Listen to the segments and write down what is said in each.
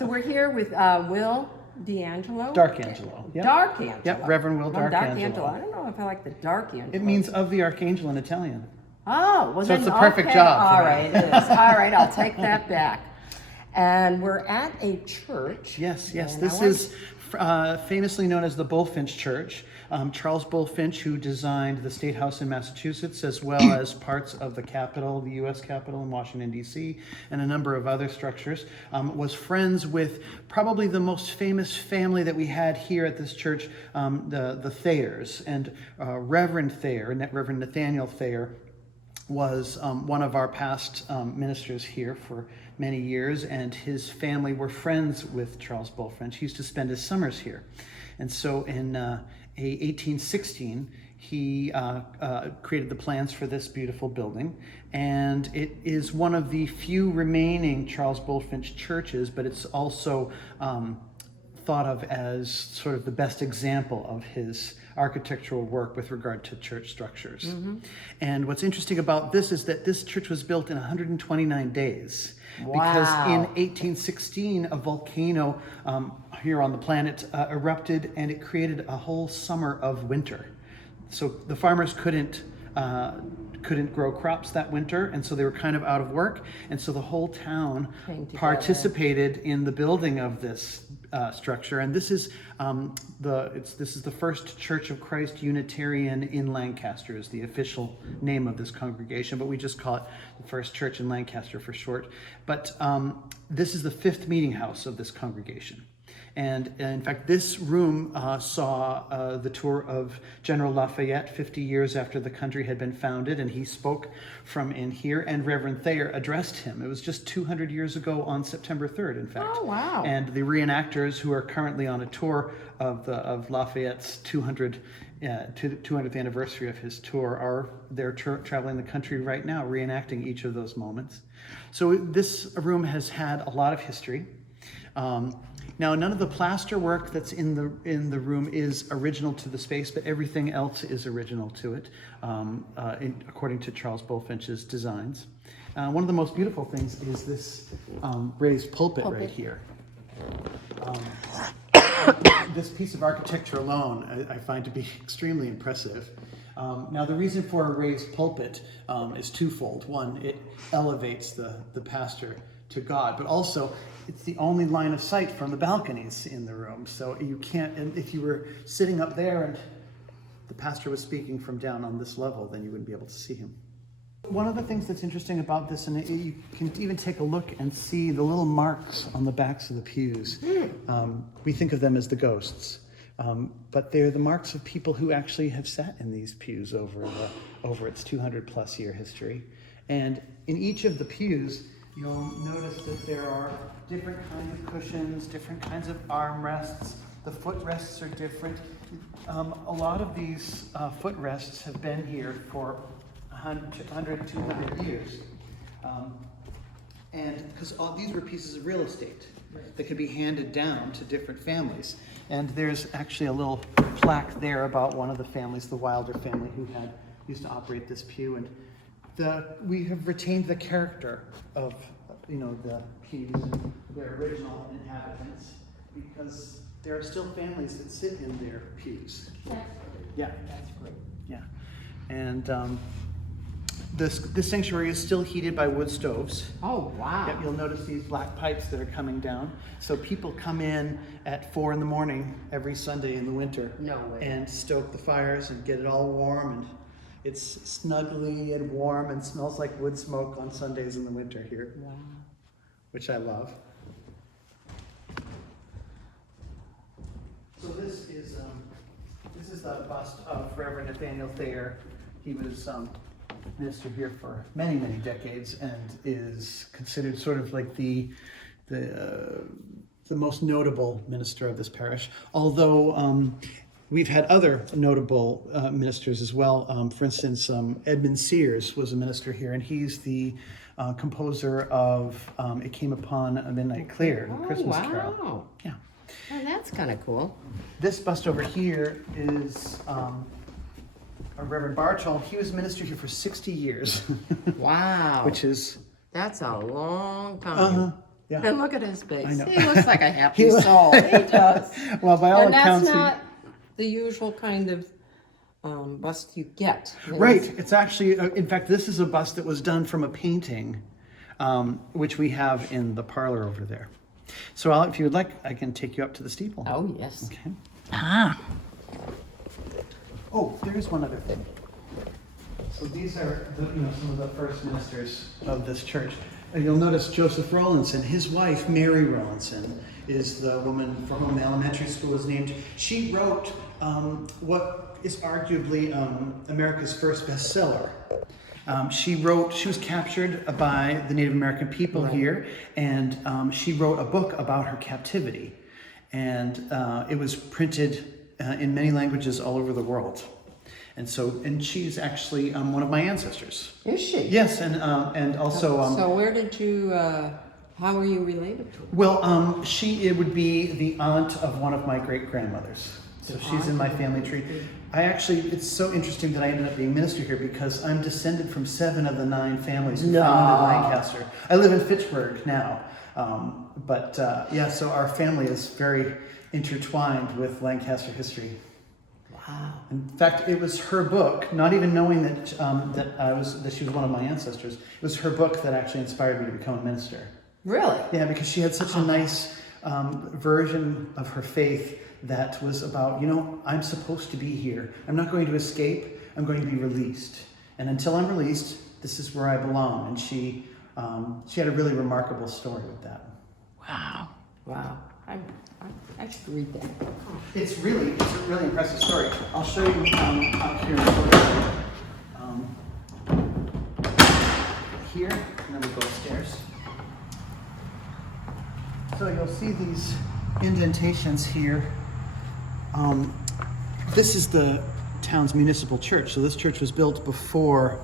So we're here with Wil Darcangelo. Darcangelo. Yep. Darcangelo. Yep, Reverend Wil Darcangelo. I don't know if I like the Darcangelo. It means of the archangel in Italian. Oh, well So then, it's the perfect okay. job. All right, it is. All right, I'll take that back. And we're at a church. Yes, yes. And This is famously known as the Bullfinch Church. Charles Bullfinch, who designed the State House in Massachusetts, as well as parts of the Capitol, the U.S. Capitol in Washington, D.C., and a number of other structures, was friends with probably the most famous family that we had here at this church, the Thayers. And Reverend Thayer, Reverend Nathaniel Thayer, was one of our past ministers here for many years, and his family were friends with Charles Bullfinch. He used to spend his summers here. And so in 1816, he created the plans for this beautiful building, and it is one of the few remaining Charles Bullfinch churches, but it's also thought of as sort of the best example of his architectural work with regard to church structures. Mm-hmm. And what's interesting about this is that this church was built in 129 days. Wow. Because in 1816, a volcano here on the planet erupted, and it created a whole summer of winter. So the farmers couldn't grow crops that winter, and so they were kind of out of work. And so the whole town participated in the building of this structure. And this is the First Church of Christ Unitarian in Lancaster is the official name of this congregation, but we just call it the First Church in Lancaster for short. But this is the fifth meeting house of this congregation. And in fact, this room saw the tour of General Lafayette 50 years after the country had been founded, and he spoke from in here, and Reverend Thayer addressed him. It was just 200 years ago on September 3rd, in fact. Oh, wow. And the reenactors who are currently on a tour of Lafayette's 200th anniversary of his tour they're traveling the country right now, reenacting each of those moments. So this room has had a lot of history. Now, none of the plaster work that's in the room is original to the space, but everything else is original to it, according to Charles Bullfinch's designs. One of the most beautiful things is this raised pulpit right here. This piece of architecture alone I find to be extremely impressive. Now, the reason for a raised pulpit is twofold. One, it elevates the pastor to God, but also it's the only line of sight from the balconies in the room. So you can't, and if you were sitting up there and the pastor was speaking from down on this level, then you wouldn't be able to see him. One of the things that's interesting about this, and you can even take a look and see the little marks on the backs of the pews. We think of them as the ghosts, but they're the marks of people who actually have sat in these pews over its 200 plus year history. And in each of the pews, you'll notice that there are different kinds of cushions, different kinds of armrests. The footrests are different. A lot of these footrests have been here for 100, 200 years. And because these were pieces of real estate that could be handed down to different families. And there's actually a little plaque there about one of the families, the Wilder family, who used to operate this pew. And we have retained the character of the pews and their original inhabitants, because there are still families that sit in their pews. Yeah, That's great. yeah. And this sanctuary is still heated by wood stoves. Oh, wow. Yep, you'll notice these black pipes that are coming down. So people come in at 4 a.m. every Sunday in the winter. No way. And stoke the fires and get it all warm, and it's snuggly and warm and smells like wood smoke on Sundays in the winter here. Wow. Which I love. So this is the bust of Reverend Nathaniel Thayer. He was minister here for many, many decades, and is considered sort of like the most notable minister of this parish. Although we've had other notable ministers as well. For instance, Edmund Sears was a minister here, and he's the composer of It Came Upon a Midnight Clear, the Christmas Carol. Yeah. Oh, that's kind of cool. This bust over here is Reverend Bartold. He was minister here for 60 years. Wow. Which is... That's a long time. Yeah. And look at his face. I know. He looks like a happy He- soul. He does. Well, by all And that's accounts, not the usual kind of bust you get. right. It's actually, in fact, this is a bust that was done from a painting, which we have in the parlor over there. So if you would like, I can take you up to the steeple. Oh, yes. Okay. Ah, Oh, there is one other thing. So these are some of the first ministers of this church. And you'll notice Joseph Rowlandson, his wife, Mary Rowlandson, is the woman for whom the elementary school was named. She wrote what is arguably America's first bestseller. She was captured by the Native American people here, and she wrote a book about her captivity. And it was printed in many languages all over the world. And she's actually one of my ancestors. Is she? Yes, and also. So where did you, how are you related to her? Well, it would be the aunt of one of my great grandmothers. So she's in my family tree. It's so interesting that I ended up being minister here because I'm descended from 7 of the 9 families who founded Lancaster. I live in Fitchburg now, so our family is very intertwined with Lancaster history. Wow. In fact, it was her book, not even knowing that she was one of my ancestors. It was her book that actually inspired me to become a minister. Really? Yeah, because she had such a nice version of her faith that was about, I'm supposed to be here. I'm not going to escape. I'm going to be released. And until I'm released, this is where I belong. And she had a really remarkable story with that. wow. Wow. I should read that. It's a really impressive story. I'll show you up here in the photo. Here, and then we go upstairs. So you'll see these indentations here. This is the town's municipal church. So this church was built before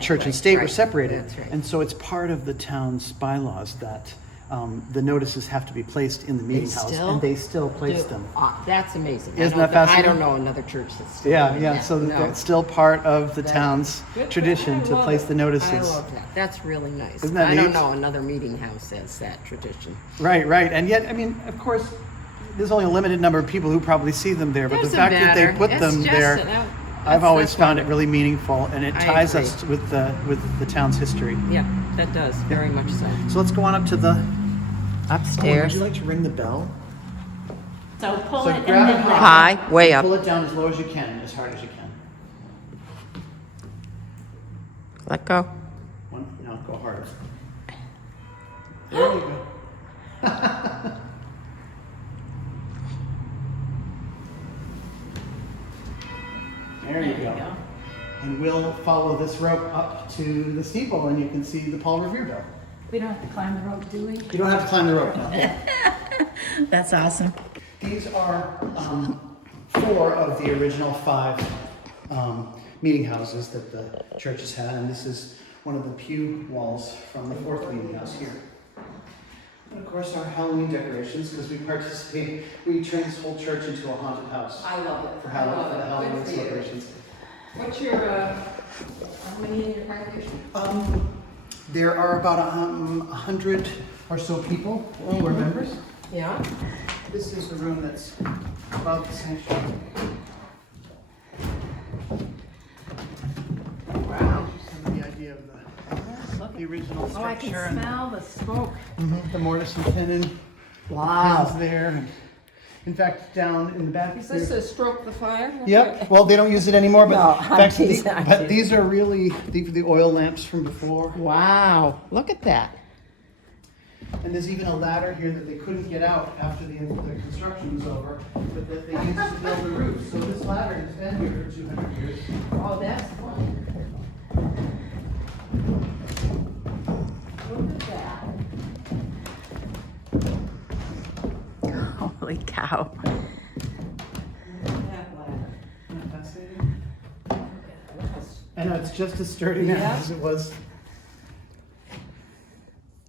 church and state were separated. That's right. And so it's part of the town's bylaws that the notices have to be placed in the meeting house, and they still place them. That's amazing. Isn't that fascinating? I don't know another church that's still doing Yeah. that. So No. that's still part of the town's Good for tradition them. I to love place it. the notices. I love that. That's really nice. Isn't that I don't neat? know another meeting house has that tradition. Right. And yet, of course, there's only a limited number of people who probably see them there, but the Doesn't fact that they matter. put It's them just there, that's always found it wonderful. really meaningful, and it I ties agree. us with the town's history. Yeah, that does very much so. So let's go on up to the Would Upstairs. you like to ring the bell? So pull So it and grab then it let High, way up. Pull it down as low as you can, as hard as you can. Let go. Now go harder. There you go. There you go. And we'll follow this rope up to the steeple, and you can see the Paul Revere bell. We don't have to climb the rope, do we? You don't have to climb the rope now. That's awesome. These are 4 of the original 5 meeting houses that the church has had, and this is one of the pew walls from the 4th meeting house here. And of course, our Halloween decorations, because we turn this whole church into a haunted house I love it. for Halloween Good for you. celebrations. What's your, how many in your congregation? There are about 100 or so people who are members. Yeah. This is the room that's above the sanctuary. Wow. Just have the idea of the original Oh, I structure can smell the smoke. and the mortise and tenon Wow. is there. And in fact, down in the back. Is this a stroke the fire? Yep. Well, they don't use it anymore, but No, in I'm fact, teasing, I'm but teasing. these are really the oil lamps from before. Wow. Look at that. And there's even a ladder here that they couldn't get out after the construction was over, but that they used to build the roof. So this ladder has been here for 200 years. Oh, that's fun. Look at that. Holy cow. Look at that ladder. Isn't that fascinating? That's- I know, it's just as sturdy now Yeah. as it was.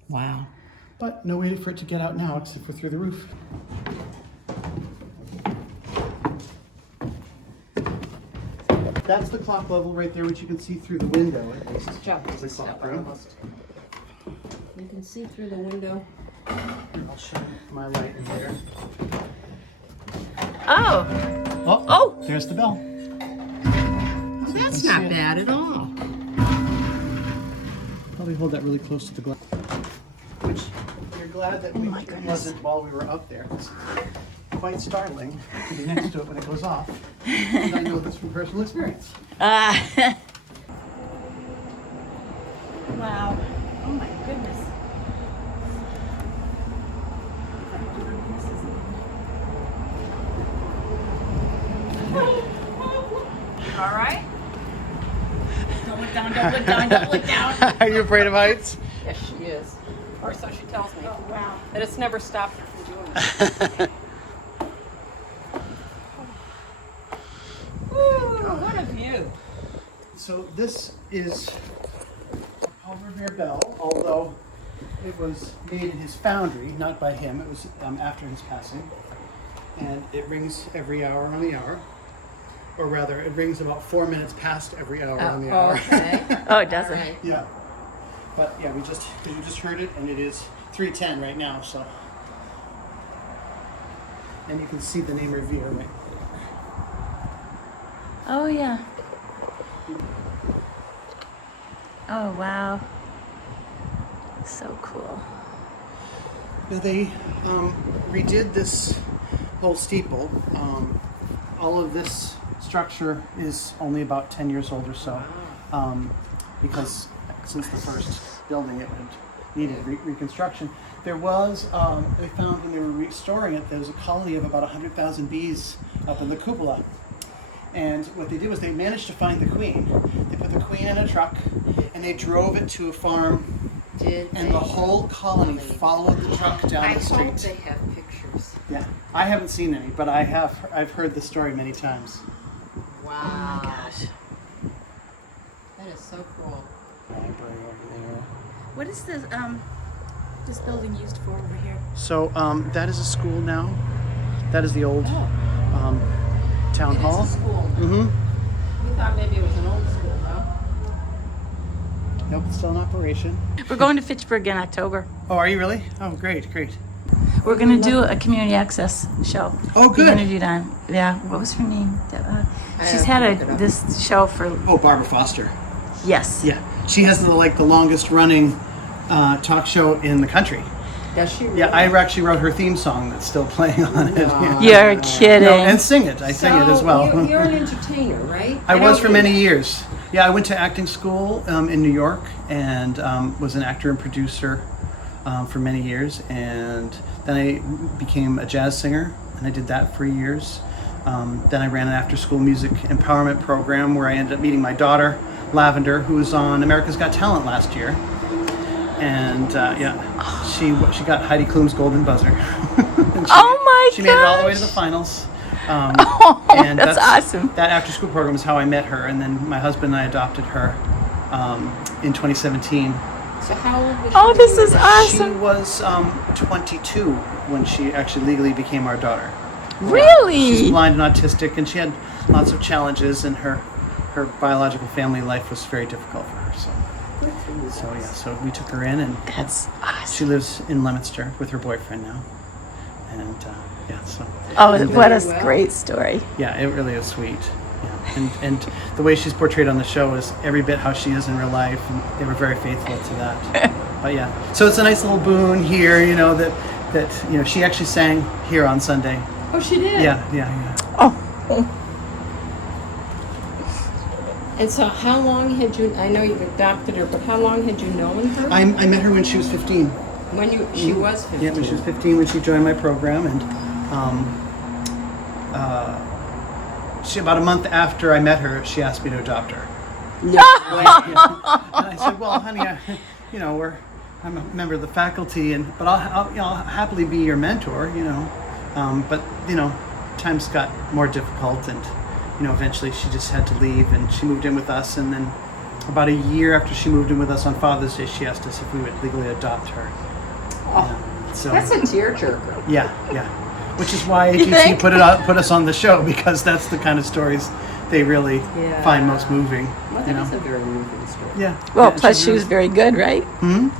Wow. But no way for it to get out now except for through the roof. That's the clock level right there, which you can see through the window at least. Jump. It's a clock room. You can see through the window. I'll show you my light here. Oh, Oh, there's the bell. That's not bad at all. Probably hold that really close to the glass. Which you're glad that it wasn't while we were up there. It's quite startling to be next to it when it goes off. And I know this from personal experience. wow. Oh my goodness. All right. Don't look down, don't look down, don't look down. Are you afraid of heights? Yes, she is. Or so she tells me. Oh, wow. And it's never stopped her from doing that. Ooh, what a view. So this is a Paul Revere bell, although it was made in his foundry, not by him. It was after his passing. And it rings every hour on the hour. Or rather, it rings about 4 minutes past every hour on the hour. Okay. Oh, it doesn't. All right. Yeah. But yeah, you just heard it, and it is 3:10 right now, so. And you can see the name Revere right. Oh, yeah. Oh, wow. So cool. Now they redid this whole steeple. All of this structure is only about 10 years old or so, because since the first building it needed reconstruction. There was, they found when they were restoring it, there was a colony of about 100,000 bees up in the cupola. And what they did was they managed to find the queen. They put the queen in a truck and they drove it to a farm, and the whole colony followed the truck down the street. I hope they have pictures. Yeah, I haven't seen any, but I've heard the story many times. Wow. Oh, my gosh. That is so cool. Library over there. What is this building used for over here? So that is a school now. That is the old town hall. It is a school. Mm-hmm. We thought maybe it was an old school, though. Nope, it's still in operation. We're going to Fitchburg in October. Oh, are you really? Oh, great, great. We're going to do a community access show. Oh, Be good. interviewed on. Yeah, what was her name? She's had this show for, Oh, Barbara Foster. yes. Yeah, she has the longest running talk show in the country. Does she really? Yeah, I actually wrote her theme song that's still playing on it. Wow. You're kidding. No, and sing it. I sing it as well. You're an entertainer, right? I was for don't many think- years. Yeah, I went to acting school in New York and was an actor and producer for many years. And then I became a jazz singer, and I did that for years. Then I ran an after-school music empowerment program where I ended up meeting my daughter, Lavender, who was on America's Got Talent last year. And she got Heidi Klum's Golden Buzzer. And she made it all the way to the finals. And that's awesome. That after-school program is how I met her, and then my husband and I adopted her in 2017. So how old was she? Oh, this is She awesome. was 22 when she actually legally became our daughter. Really? She's blind and autistic, and she had lots of challenges, and her biological family life was very difficult for her. So we took her in, and That's awesome. she lives in Leominster with her boyfriend now. And so. Oh, what a well. great story. Yeah, it really is sweet. Yeah. And the way she's portrayed on the show is every bit how she is in real life, and they were very faithful to that. But yeah, so it's a nice little boon here, that she actually sang here on Sunday. Oh, she did? Yeah. Oh. And so how long had you, I know you've adopted her, but how long had you known her? I met her when she was 15. When she was 15? Yeah, when she was 15 when she joined my program, and she about a month after I met her, she asked me to adopt her. No. And I said, "Well, honey, I'm a member of the faculty, but I'll happily be your mentor, But times got more difficult, and eventually she just had to leave, and she moved in with us, and then about a year after she moved in with us on Father's Day, she asked us if we would legally adopt her. Oh, So that's a tearjerker. yeah. Which is why You AGT think? put us on the show, because that's the kind of stories they really Yeah. find most moving. Well, You that is know? a very moving story. Yeah. Well, Yeah, plus she's she was very good, right?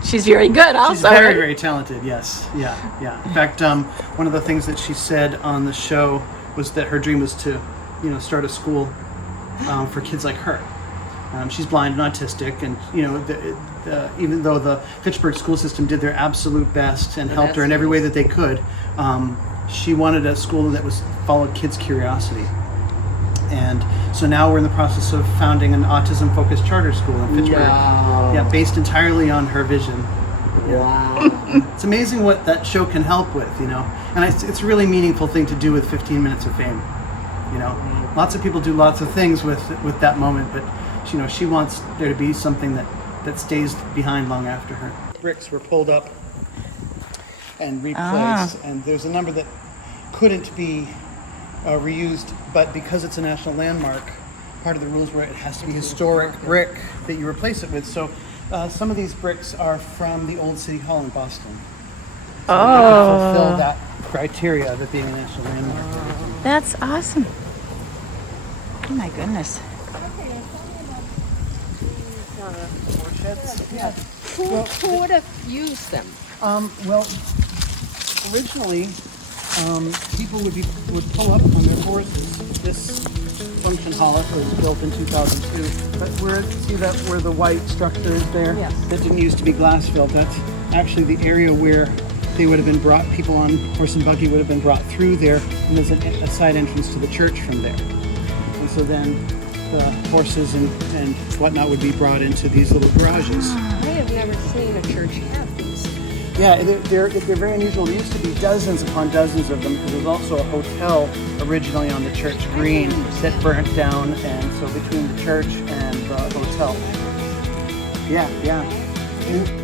She's very good also. She's very, right? very talented, yes. Yeah, yeah. In fact, one of the things that she said on the show was that her dream was to, start a school for kids like her. She's blind and autistic, and, even though the Fitchburg school system did their absolute best and helped her in every way that they could, she wanted a school that followed kids' curiosity. And so now we're in the process of founding an autism-focused charter school in Fitchburg. No. Yeah, based entirely on her vision. Wow. It's amazing what that show can help with, and it's a really meaningful thing to do with 15 Minutes of Fame. Lots of people do lots of things with that moment, but she wants there to be something that stays behind long after her. Bricks were pulled up and replaced, and there's a number that couldn't be reused, but because it's a national landmark, part of the rules were it has to be historic brick that you replace it with. So some of these bricks are from the old City Hall in Boston. So they could fulfill that criteria of it being a national landmark. That's awesome. Oh my goodness. Yeah. Who would have used them? Well, originally, people would pull up on their horses. This function hall was built in 2002, but where the white structure is there, Yes. that didn't used to be glass filled. That's actually the area where they would have been brought. People on horse and buggy would have been brought through there, and there's a side entrance to the church from there. And so then the horses and whatnot would be brought into these little garages. I have never seen a church have these. Yeah, they're very unusual. There used to be dozens upon dozens of them because there was also a hotel originally on the church green that burnt down, and so between the church and the hotel. Yeah.